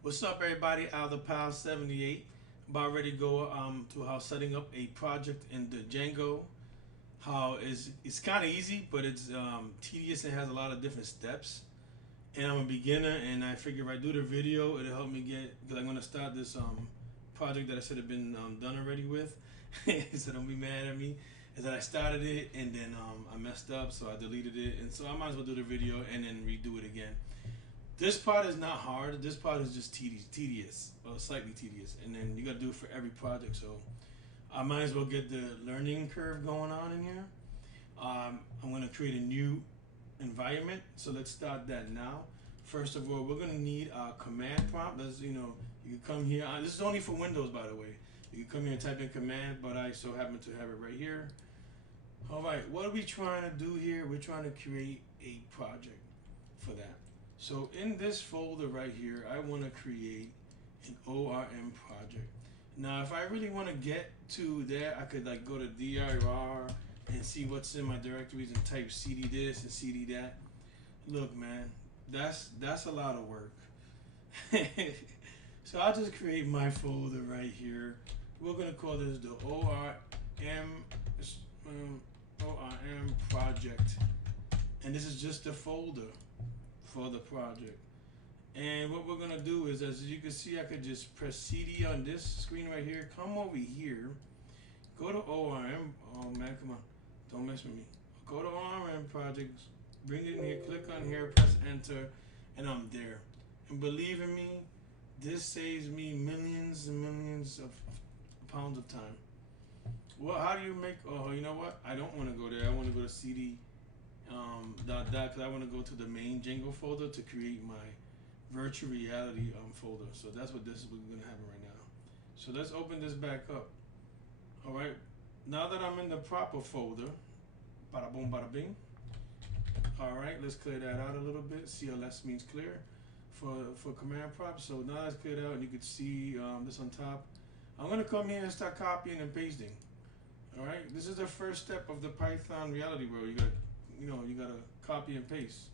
What's up, everybody? Out the Pal 78. About ready to go to how setting up a project in the Django. How is it's kind of easy, but it's tedious and has a lot of different steps. And I'm a beginner, and I figure if I do the video, it'll help me get because I'm gonna start this project that I should have been done already with. So don't be mad at me. Is that I started it and then I messed up, so I deleted it, and so I might as well do the video and then redo it again. This part is not hard. This part is just tedious, or slightly tedious, and then you got to do it for every project. So I might as well get the learning curve going on in here. I'm going to create a new environment. So let's start that now. First of all, we're going to need a command prompt. Let's you can come here. This is only for Windows, by the way. You can come here and type in command, but I so happen to have it right here. All right, what are we trying to do here? We're trying to create a project for that. So in this folder right here, I want to create an ORM project. Now, if I really want to get to there, I could like go to dir and see what's in my directories and type cd this and cd that. Look, man, that's a lot of work. So I'll just create my folder right here. We're gonna call this the ORM project, and this is just the folder for the project. And what we're gonna do is, as you can see, I could just press CD on this screen right here, come over here, go to ORM. Oh man, come on, don't mess with me. Go to ORM projects, bring it in here, click on here, press enter, and I'm there. And believe in me, this saves me millions and millions of pounds of time. Well, how do you make? Oh, you know what? I don't want to go there. I want to go to CD dot because I want to go to the main Django folder to create my virtual reality folder. So that's what this is going to happen right now. So let's open this back up. All right. Now that I'm in the proper folder, bada boom, bada bing. All right, let's clear that out a little bit. CLS means clear for command prompt. So now that's cleared out, and you can see this on top. I'm going to come here and start copying and pasting. All right, this is the first step of the Python reality world. You gotta copy and paste,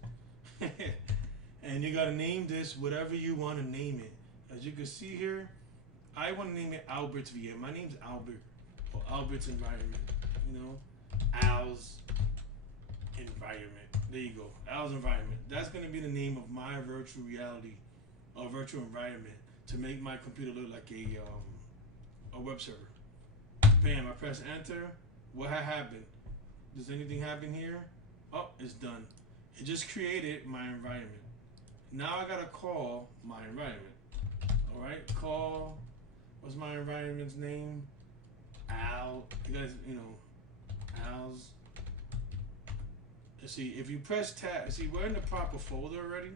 and you gotta name this whatever you want to name it. As you can see here, I want to name it Albert's VM. My name's Albert, or Albert's environment. Al's environment. There you go, Al's environment. That's gonna be the name of my virtual reality or virtual environment to make my computer look like a web server. Bam, I press enter. What happened? Does anything happen here? Oh, it's done. It just created my environment. Now I gotta call my environment. All right, call. What's my environment's name? Al. You guys, Al's. Let's see. If you press tab, see we're in the proper folder already.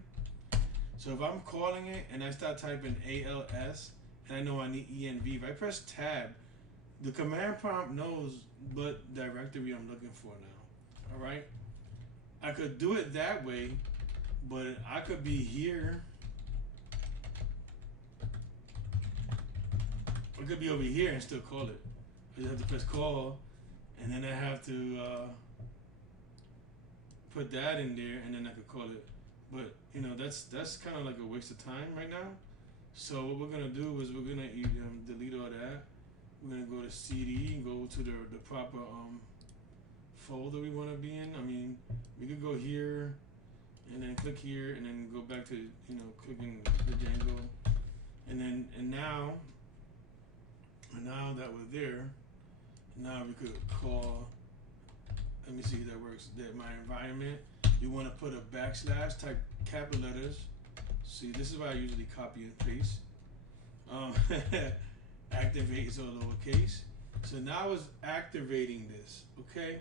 So if I'm calling it and I start typing ALS and I know I need ENV, if I press tab, the command prompt knows what directory I'm looking for now. All right. I could do it that way, but I could be here. I could be over here and still call it. I just have to press call, and then I have to put that in there, and then I could call it. But that's kind of like a waste of time right now. So what we're gonna do is we're gonna delete all that. We're gonna go to CD and go to the proper folder we want to be in. I mean, we could go here and then click here and then go back to clicking the Django, and now that we're there, now we could call. Let me see if that works. That my environment. You want to put a backslash, type capital letters. See, this is why I usually copy and paste. Activate is all lowercase. So now it's activating this, okay?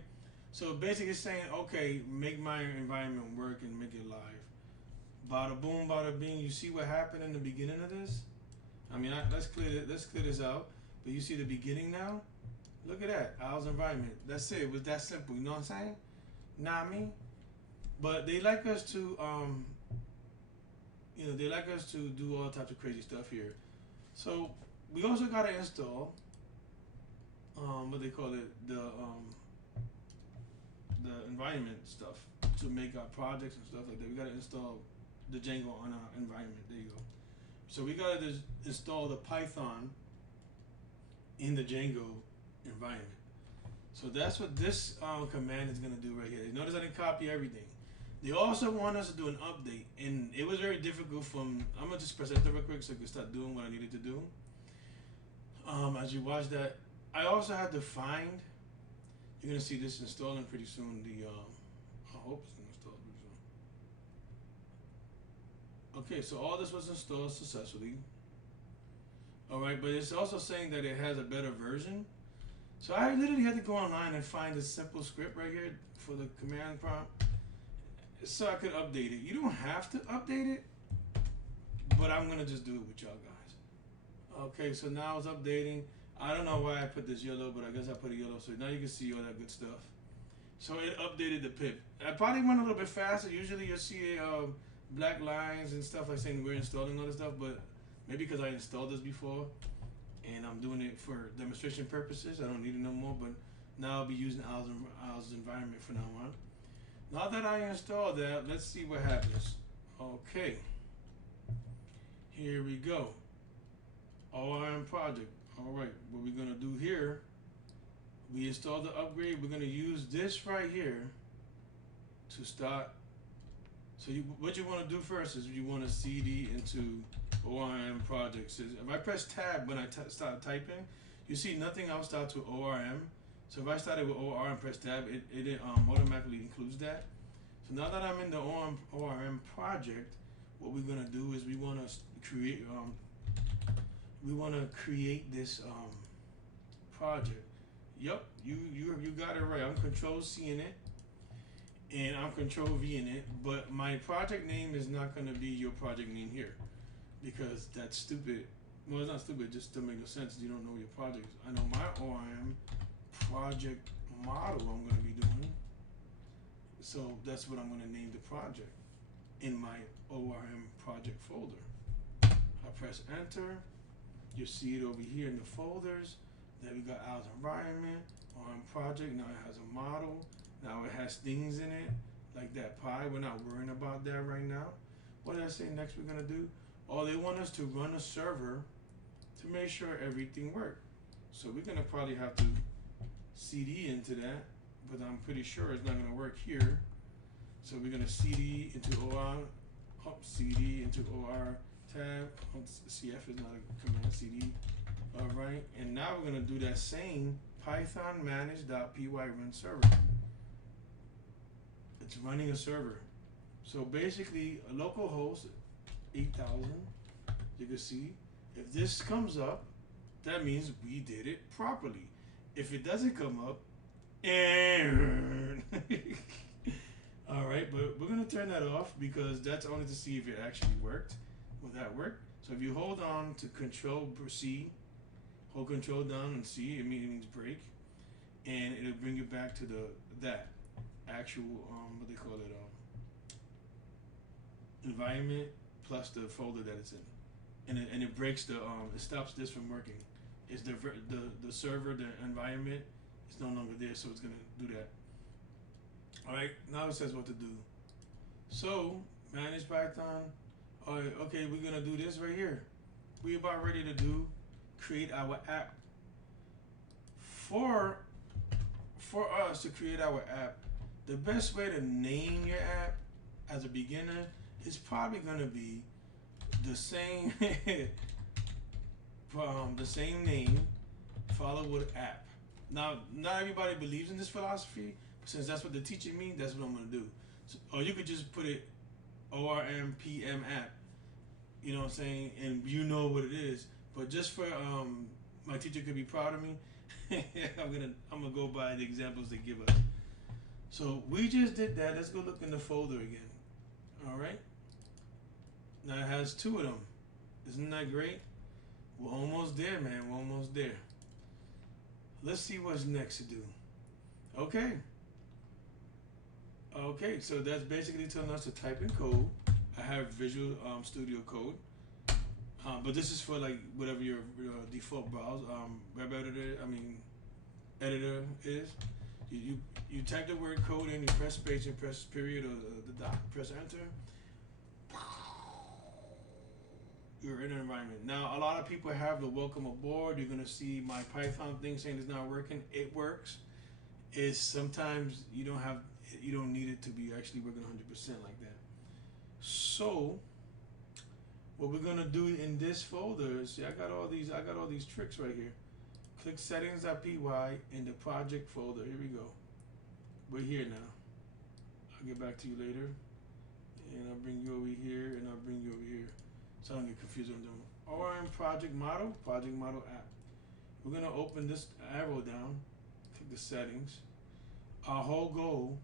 So basically it's saying, okay, make my environment work and make it live. Bada boom, bada bing. You see what happened in the beginning of this? I mean, let's clear this out. But you see the beginning now? Look at that, Al's environment. That's it. It was that simple. You know what I'm saying? Not me. But they like us to, they like us to do all types of crazy stuff here. So we also gotta install what they call it, the environment stuff to make our projects and stuff like that. We gotta install the Django on our environment. There you go. So we gotta just install the Python in the Django environment. So that's what this command is gonna do right here. Notice I didn't copy everything. They also want us to do an update, and it was very difficult I'm gonna just press enter real quick so I can start doing what I needed to do. As you watch that, I also had to find, you're gonna see this installing pretty soon, I hope it's installed pretty soon. Okay, so all this was installed successfully. Alright, but it's also saying that it has a better version. So I literally had to go online and find a simple script right here for the command prompt so I could update it. You don't have to update it, but I'm gonna just do it with y'all guys. Okay, so now it's updating. I don't know why I put this yellow, but I guess I put it yellow so now you can see all that good stuff. So it updated the pip. I probably went a little bit faster. Usually you'll see black lines and stuff like saying we're installing all this stuff, but maybe because I installed this before and I'm doing it for demonstration purposes, I don't need it no more, but now I'll be using Owl's environment from now on. Now that I installed that, let's see what happens. Okay, here we go. ORM project. Alright, what we're gonna do here, we installed the upgrade. We're gonna use this right here to start. So what you want to do first is you want to CD into ORM projects. If I press tab when I start typing, you see nothing else starts with ORM. So if I started with ORM and press tab, it automatically includes that. So now that I'm in the ORM project, what we're gonna do is we want to create this project. Yup, you got it right. I'm Control C in it, and I'm Control V in it. But my project name is not gonna be your project name here, because that's stupid. Well, it's not stupid. It just doesn't make no sense. You don't know your project. I know my ORM project model I'm going to be doing, so that's what I'm going to name the project in my ORM project folder. I press enter, you see it over here in the folders. Then we got Owl's environment, ORM project. Now it has a model, now it has things in it like that pie. We're not worrying about that right now. What did I say next we're going to do? Oh, they want us to run a server to make sure everything works. So we're going to probably have to CD into that, but I'm pretty sure it's not going to work here. So we're going to CD into OR, CD into OR tab. CF is not a command, CD. Alright, and now we're going to do that same Python manage.py run server. It's running a server. So basically, a local host 8,000. You can see if this comes up, that means we did it properly. If it doesn't come up, error. Alright, but we're going to turn that off because that's only to see if it actually worked. Will that work? So if you hold on to Control C, hold Control down and C, it means break, and it'll bring you back to that actual what they call it environment plus the folder that it's in, and it breaks the it stops this from working. It's the server, the environment is no longer there, so it's gonna do that. All right, now it says what to do. So manage Python. All right, okay, we're gonna do this right here. We're about ready to create our app. For us to create our app, the best way to name your app as a beginner is probably gonna be the same the same name followed with app. Now, not everybody believes in this philosophy, but since that's what they're teaching me, that's what I'm gonna do. So, or you could just put it ORMPM app, you know what I'm saying, and you know what it is. But just for my teacher could be proud of me, I'm gonna go by the examples they give us. So we just did that. Let's go look in the folder again. All right. Now it has 2 of them. Isn't that great? We're almost there, man. We're almost there. Let's see what's next to do. Okay. Okay, so that's basically telling us to type in code. I have Visual Studio Code, but this is for like whatever your default browser, web editor. Editor is. You type the word code in, you press space and press period or the dot, press enter. you're in an environment. Now, a lot of people have the welcome aboard. You're gonna see my Python thing saying it's not working. It works. It's sometimes you don't need it to be actually working 100% like that. So what we're gonna do in this folder is, see, I got all these tricks right here. Click settings.py in the project folder. Here we go. We're here now. I'll get back to you later. And I'll bring you over here, and I'll bring you over here, so I don't get confused on them. ORM project model app. We're gonna open this arrow down, click the settings. Our whole goal,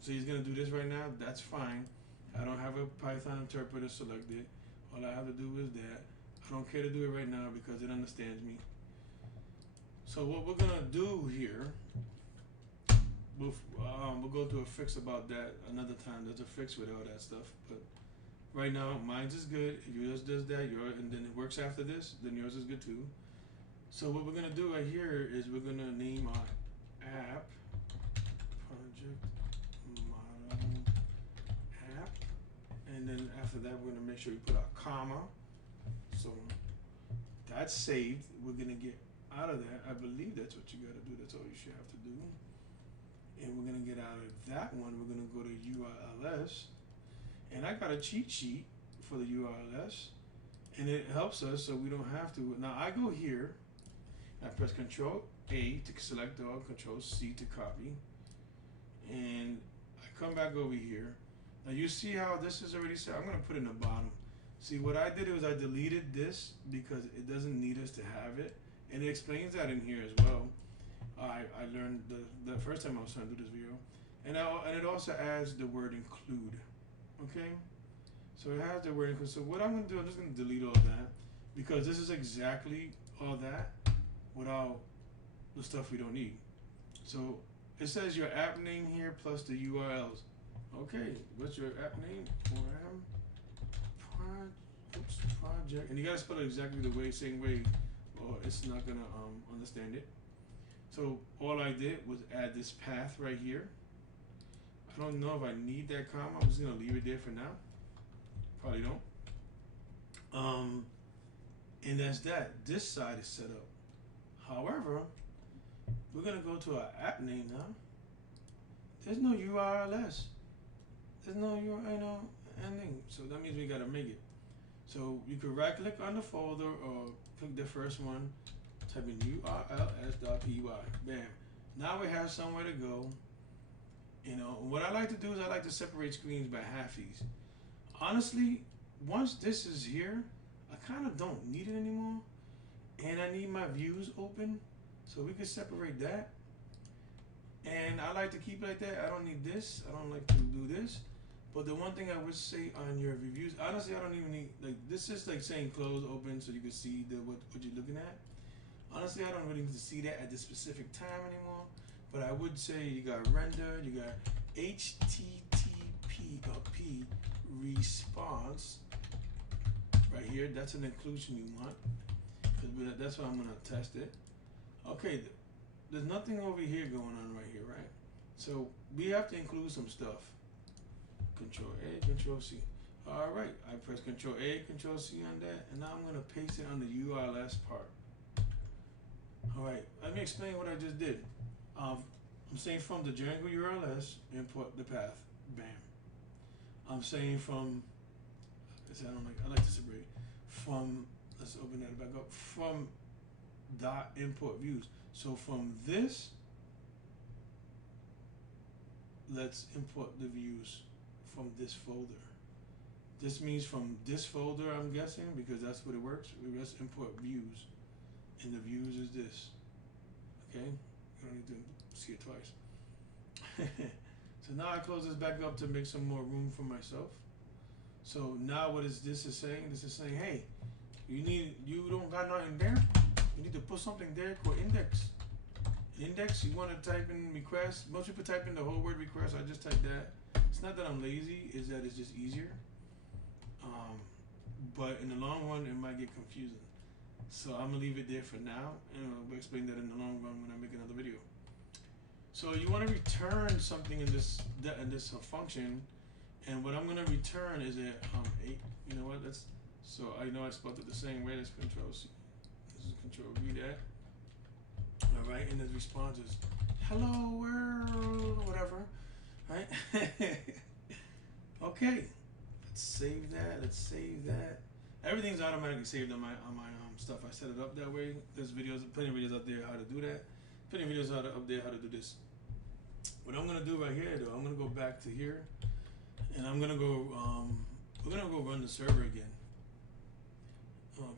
so he's gonna do this right now, that's fine. I don't have a Python interpreter selected. All I have to do is that. I don't care to do it right now because it understands me. So what we're gonna do here, we'll go through a fix about that another time. There's a fix with all that stuff, but right now mine's is good. If yours does that, and then it works after this, then yours is good too. So what we're gonna do right here is we're gonna name our app project model app, and then after that we're gonna make sure we put a comma. So that's saved. We're gonna get out of that. I believe that's what you gotta do. That's all you should have to do. And we're gonna get out of that one. We're gonna go to urls, and I got a cheat sheet for the urls, and it helps us so we don't have to. Now I go here, I press Control A to select all, Control C to copy, and I come back over here. Now you see how this is already set. I'm gonna put it in the bottom. See, what I did was I deleted this because it doesn't need us to have it, and it explains that in here as well. I learned the first time I was trying to do this video, and it also adds the word include. Okay, so it has the word include. So what I'm gonna do, I'm just gonna delete all that because this is exactly all that without the stuff we don't need. So it says your app name here plus the URLs. Okay, what's your app name? Project, and you gotta spell it exactly the same way, or it's not gonna understand it. So all I did was add this path right here. I don't know if I need that comma. I'm just gonna leave it there for now. Probably don't. And that's that. This side is set up. However, we're gonna go to our app name now. There's no URLs. There's no ending. So that means we gotta make it. So you could right click on the folder or click the first one, type in urls.py. Bam. Now we have somewhere to go. You know, what I like to do is I like to separate screens by halfies. Honestly, once this is here, I kind of don't need it anymore. And I need my views open, so we can separate that. And I like to keep it like that. I don't need this. I don't like to do this. But the one thing I would say on your reviews, honestly, I don't even need, like, this is like saying close, open, so you can see what you're looking at. Honestly, I don't really need to see that at this specific time anymore. But I would say you got render, you got HTTP response right here. That's an inclusion you want, because that's what I'm gonna test it. Okay, there's nothing over here going on right here, right? So we have to include some stuff. Control A, Control C. All right, I press Control A, Control C on that, and now I'm gonna paste it on the URLs part. All right, let me explain what I just did. I'm saying from the Django URLs, import the path. Bam. I'm saying from, I like to separate. From, let's open that back up. From dot import views. So from this, let's import the views from this folder. This means from this folder, I'm guessing, because that's what it works. We just import views, and the views is this. Okay, I don't need to see it twice. So now I close this back up to make some more room for myself. So now what is this is saying? This is saying, hey, you don't got nothing there. You need to put something there called index. Index, you want to type in request. Most people type in the whole word request. I just type that. It's not that I'm lazy, it's that it's just easier. But in the long run, it might get confusing. So I'm gonna leave it there for now, and we'll explain that in the long run when I make another video. So you want to return something in this function, and what I'm gonna return is a you know what? Let's So I know I spelled it the same way. Let's Control C. This is Control V that. All right, and the response is hello world, whatever. Right? Okay. Let's save that. Let's save that. Everything's automatically saved on my stuff. I set it up that way. There's videos, plenty of videos out there how to do that. Plenty of videos up there how to do this. What I'm gonna do right here though, I'm gonna go back to here, and I'm gonna go. We're gonna go run the server again.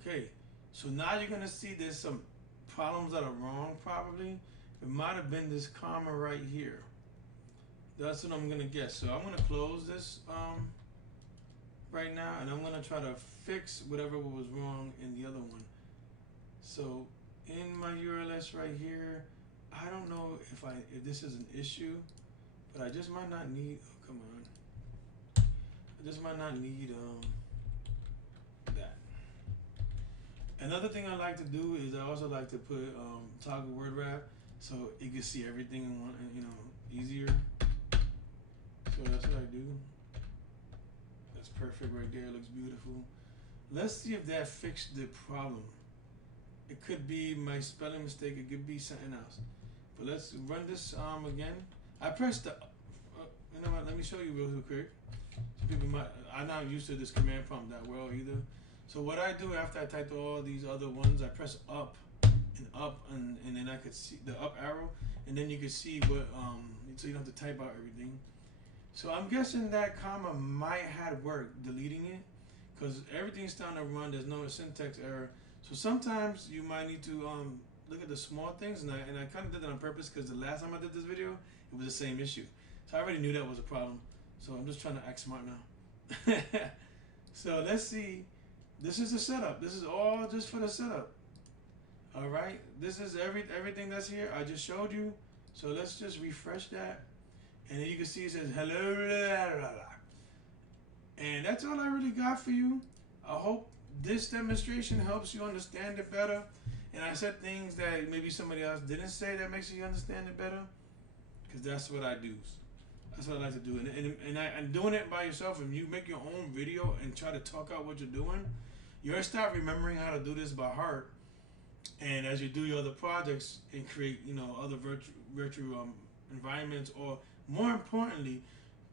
Okay. So now you're gonna see there's some problems that are wrong. Probably it might have been this comma right here. That's what I'm gonna guess. So I'm gonna close this right now, and I'm gonna try to fix whatever was wrong in the other one. So in my URLs right here, I don't know if this is an issue, but I just might not need. Oh, come on! I just might not need that. Another thing I like to do is I also like to put toggle word wrap so you can see everything in one, easier. So that's what I do. That's perfect right there. It looks beautiful. Let's see if that fixed the problem. It could be my spelling mistake. It could be something else. But let's run this again. I pressed the. You know what? Let me show you real quick. So people might. I'm not used to this command prompt that well either. So what I do after I type all these other ones, I press up, and then I could see the up arrow, and then you can see what so you don't have to type out everything. So I'm guessing that comma might have worked deleting it, because everything's starting to run. There's no syntax error. So sometimes you might need to look at the small things, and I kind of did that on purpose because the last time I did this video, it was the same issue. So I already knew that was a problem. So I'm just trying to act smart now. So let's see. This is the setup. This is all just for the setup. All right. This is everything that's here. I just showed you. So let's just refresh that. And then you can see it says hello. And that's all I really got for you. I hope this demonstration helps you understand it better. And I said things that maybe somebody else didn't say that makes you understand it better. Because that's what I do. That's what I like to do. And doing it by yourself, if you make your own video and try to talk out what you're doing, you'll start remembering how to do this by heart. And as you do your other projects and create, other virtual environments, or more importantly,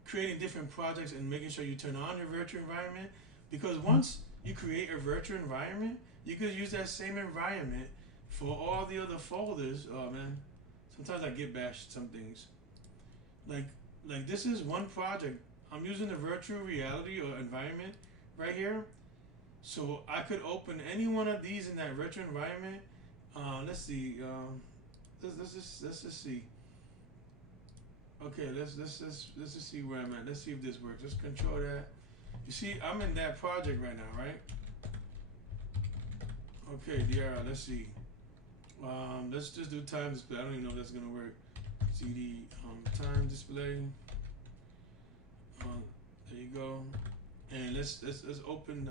creating different projects and making sure you turn on your virtual environment. Because once you create a virtual environment, you could use that same environment for all the other folders. Oh man, sometimes I get bashed some things. Like this is one project. I'm using the virtual reality or environment right here. So I could open any one of these in that virtual environment. Let's see. Let's just see. Okay, let's just see where I'm at. Let's see if this works. Let's control that. You see, I'm in that project right now, right? Okay, DRL. Let's see. Let's just do time display. I don't even know if that's gonna work. CD time display. There you go. And let's open.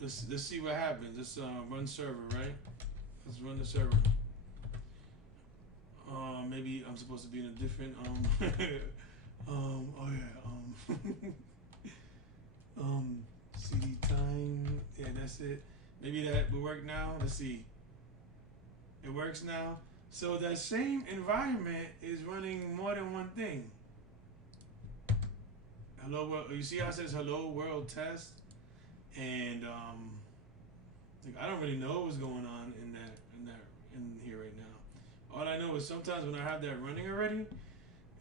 Let's see what happens. Let's run server, right? Let's run the server. Maybe I'm supposed to be in a different oh yeah, CD time. Yeah, that's it. Maybe that will work now. Let's see. It works now. So that same environment is running more than one thing. Hello world. You see how it says hello world test? And I don't really know what's going on in here right now. All I know is sometimes when I have that running already,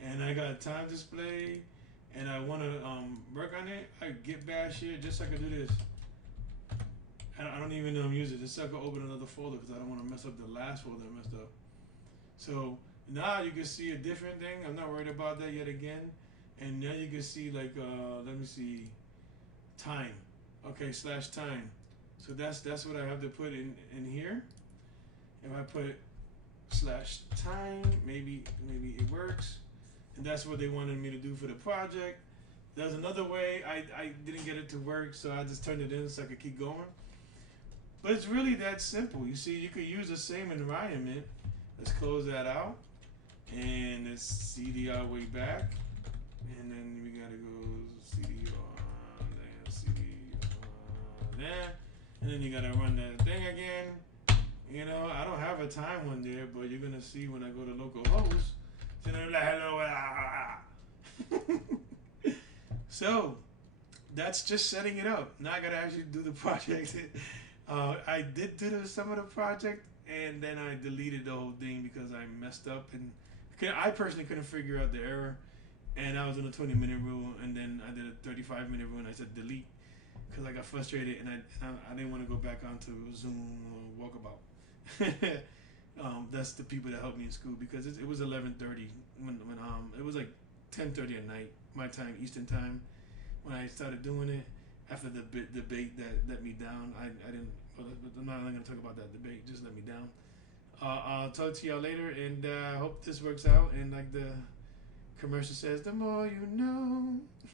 and I got time display, and I want to work on it, I get bash here just so I can do this. I don't even know I'm using it. Just so I can open another folder because I don't want to mess up the last folder I messed up. So now you can see a different thing. I'm not worried about that yet again. And now you can see let me see, time. Okay, /time. So that's what I have to put in here. If I put /time, maybe it works. And that's what they wanted me to do for the project. There's another way I didn't get it to work, so I just turned it in so I could keep going. But it's really that simple. You see, you could use the same environment. Let's close that out. And let's CD our way back. And then we gotta go CD on, and CD on. and then you gotta run that thing again. You know, I don't have a time one there, but you're gonna see when I go to localhost. So they're like, hello. So that's just setting it up. Now I gotta actually do the project. I did do some of the project, and then I deleted the whole thing because I messed up, and I personally couldn't figure out the error, and I was on a 20-minute rule, and then I did a 35-minute rule, and I said delete because I got frustrated, and I didn't want to go back onto Zoom or Walkabout. That's the people that helped me in school, because it was 11:30 when it was like 10:30 at night, my time, Eastern time, when I started doing it. After the debate that let me down, I didn't. But I'm not going to talk about that debate. Just let me down. I'll talk to y'all later, and I hope this works out. And like the commercial says, the more you know.